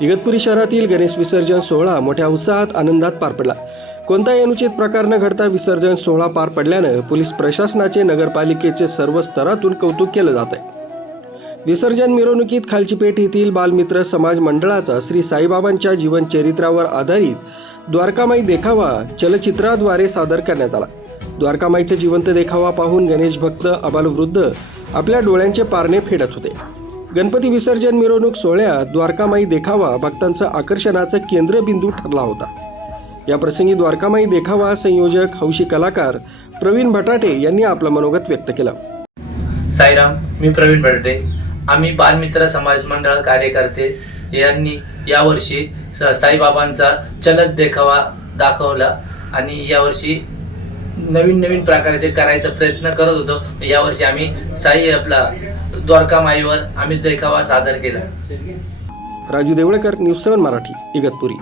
इगतपुरी शहरातील गणेश विसर्जन सोहळा मोठ्या उत्साहात आनंदात पार पडला. कोणताही अनुचित प्रकार न घडता विसर्जन सोहळा पार पडल्यानं पोलीस प्रशासनाचे नगरपालिकेचे सर्व स्तरातून कौतुक केलं जात आहे. विसर्जन मिरवणुकीत खालची पेठ येथील बालमित्र समाज मंडळाचा श्री साईबाबांच्या जीवनचरित्रावर आधारित द्वारकामाई देखावा चलचित्राद्वारे सादर करण्यात आला. द्वारकामाईचा जिवंत देखावा पाहून गणेश भक्त अबालवृद्ध आपल्या डोळ्यांचे पारणे फेडत होते. गणपती विसर्जन मिरवणूक सोहळ्यात द्वारकामाई देखावा भक्तांचा आकर्षणाचा केंद्रबिंदू ठरला होता. या प्रसंगी द्वारकामाई देखावा संयोजक हौशी कलाकार प्रवीण भटाटे यांनी आपलं मनोगत व्यक्त केलं. साईराम मी प्रवीण भटाटे. आम्ही बालमित्र समाज मंडळ कार्यकर्ते यांनी यावर्षी साईबाबांचा चलत देखावा दाखवला आणि यावर्षी नवीन नवीन प्रकारचे करायचा प्रयत्न करत होतो. यावर्षी आम्ही साई आपला द्वारका माईवर आम्ही देखावा सादर केला. Raju Devlekar news seven Marathi Igatpuri.